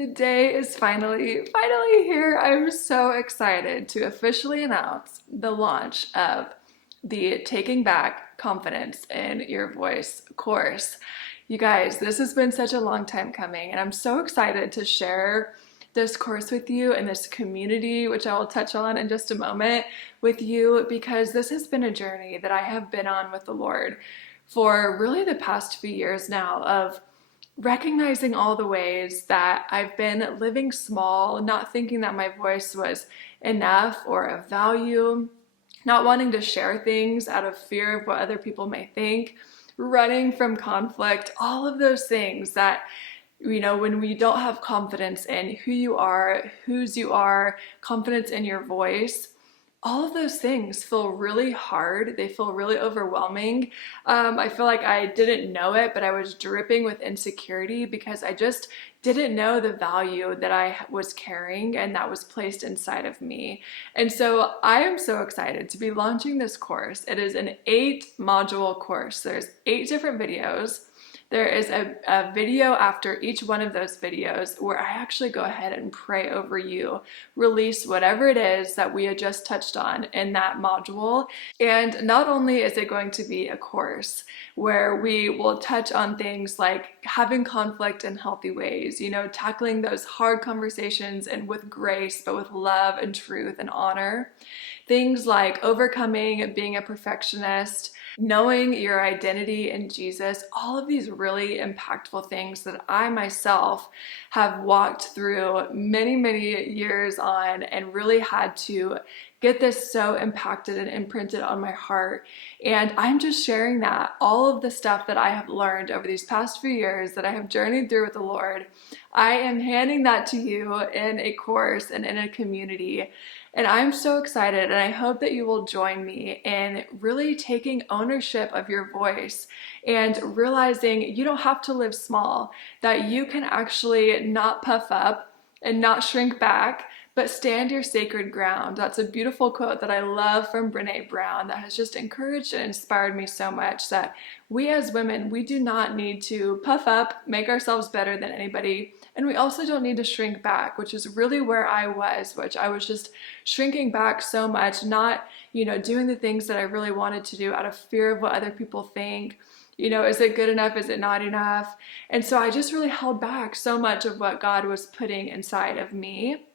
The day is finally here. I'm so excited to officially announce the launch of the Taking Back Confidence in Your Voice course. You guys, this has been such a long time coming, and I'm so excited to share this course with you and this community, which I will touch on in just a moment, with you, because this has been a journey that I have been on with the Lord for really the past few years now of recognizing all the ways that I've been living small, not thinking that my voice was enough or of value, not wanting to share things out of fear of what other people may think, running from conflict, all of those things that, when we don't have confidence in who you are, whose you are, confidence in your voice, all of those things feel really hard. They feel really overwhelming. I feel like I didn't know it, but I was dripping with insecurity because I just didn't know the value that I was carrying and that was placed inside of me. And so I am so excited to be launching this course. It is an 8-module course. There's 8 different videos. There is a video after each one of those videos where I actually go ahead and pray over you, release whatever it is that we had just touched on in that module. And not only is it going to be a course where we will touch on things like having conflict in healthy ways, tackling those hard conversations and with grace, but with love and truth and honor. Things like overcoming being a perfectionist, knowing your identity in Jesus, all of these really impactful things that I myself have walked through many, many years on and really had to get this so impacted and imprinted on my heart. And I'm just sharing that, all of the stuff that I have learned over these past few years that I have journeyed through with the Lord, I am handing that to you in a course and in a community. And I'm so excited, and I hope that you will join me in really taking ownership of your voice and realizing you don't have to live small, that you can actually not puff up and not shrink back, but stand your sacred ground. That's a beautiful quote that I love from Brene Brown that has just encouraged and inspired me so much, that we as women, we do not need to puff up, make ourselves better than anybody, and we also don't need to shrink back, which is really where I was, which I was just shrinking back so much, not, doing the things that I really wanted to do out of fear of what other people think. Is it good enough? Is it not enough? And so I just really held back so much of what God was putting inside of me.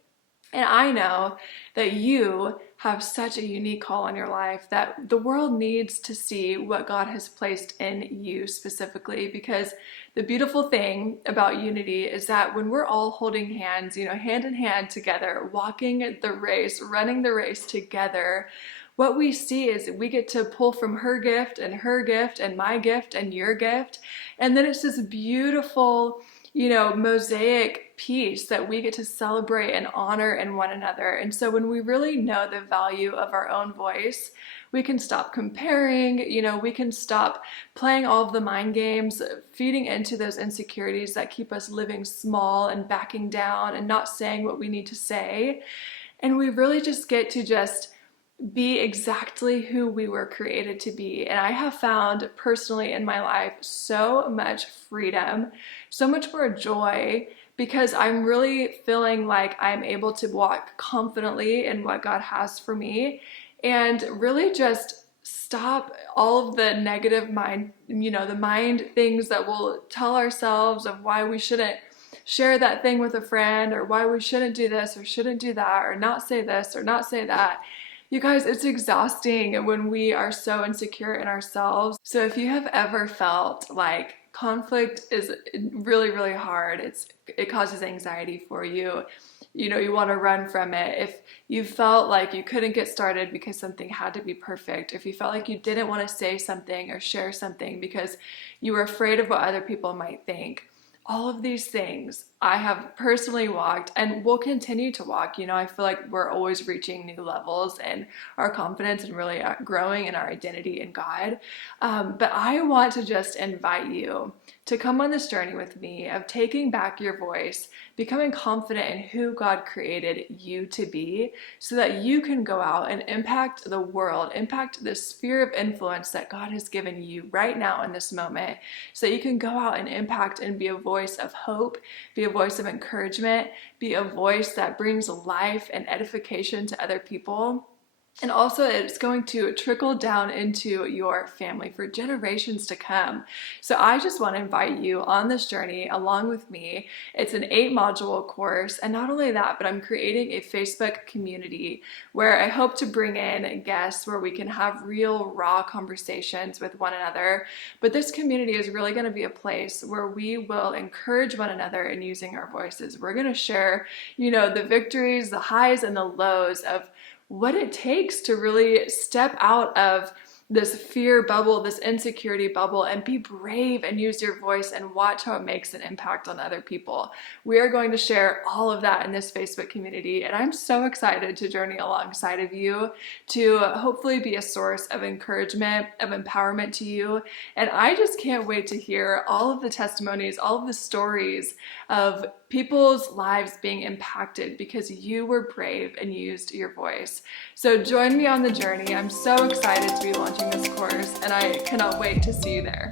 And I know that you have such a unique call on your life that the world needs to see what God has placed in you specifically, because the beautiful thing about unity is that when we're all holding hands, hand in hand together, walking the race, running the race together, what we see is we get to pull from her gift and my gift and your gift. And then it's this beautiful, mosaic piece that we get to celebrate and honor in one another. And so when we really know the value of our own voice, we can stop comparing, we can stop playing all of the mind games, feeding into those insecurities that keep us living small and backing down and not saying what we need to say. And we really just get to just be exactly who we were created to be. And I have found personally in my life so much freedom, so much more joy, because I'm really feeling like I'm able to walk confidently in what God has for me and really just stop all of the negative mind, the mind things that we'll tell ourselves of why we shouldn't share that thing with a friend, or why we shouldn't do this or shouldn't do that, or not say this or not say that. You guys, it's exhausting when we are so insecure in ourselves. So if you have ever felt like conflict is really, really hard, it causes anxiety for you, you want to run from it. If you felt like you couldn't get started because something had to be perfect, if you felt like you didn't want to say something or share something because you were afraid of what other people might think, all of these things I have personally walked and will continue to walk. I feel like we're always reaching new levels in our confidence and really growing in our identity in God. But I want to just invite you to come on this journey with me of taking back your voice, becoming confident in who God created you to be, so that you can go out and impact the world, impact the sphere of influence that God has given you right now in this moment, so that you can go out and impact and be a voice of hope, be a voice of encouragement, be a voice that brings life and edification to other people. And also, it's going to trickle down into your family for generations to come. So I just want to invite you on this journey along with me. It's an 8-module course. And not only that, but I'm creating a Facebook community where I hope to bring in guests where we can have real, raw conversations with one another. But this community is really going to be a place where we will encourage one another in using our voices. We're going to share, the victories, the highs, and the lows of what it takes to really step out of this fear bubble, this insecurity bubble, and be brave and use your voice and watch how it makes an impact on other people. We are going to share all of that in this Facebook community, and I'm so excited to journey alongside of you to hopefully be a source of encouragement, of empowerment to you. And I just can't wait to hear all of the testimonies, all of the stories of people's lives being impacted because you were brave and used your voice. So join me on the journey. I'm so excited to be launching this course, and I cannot wait to see you there.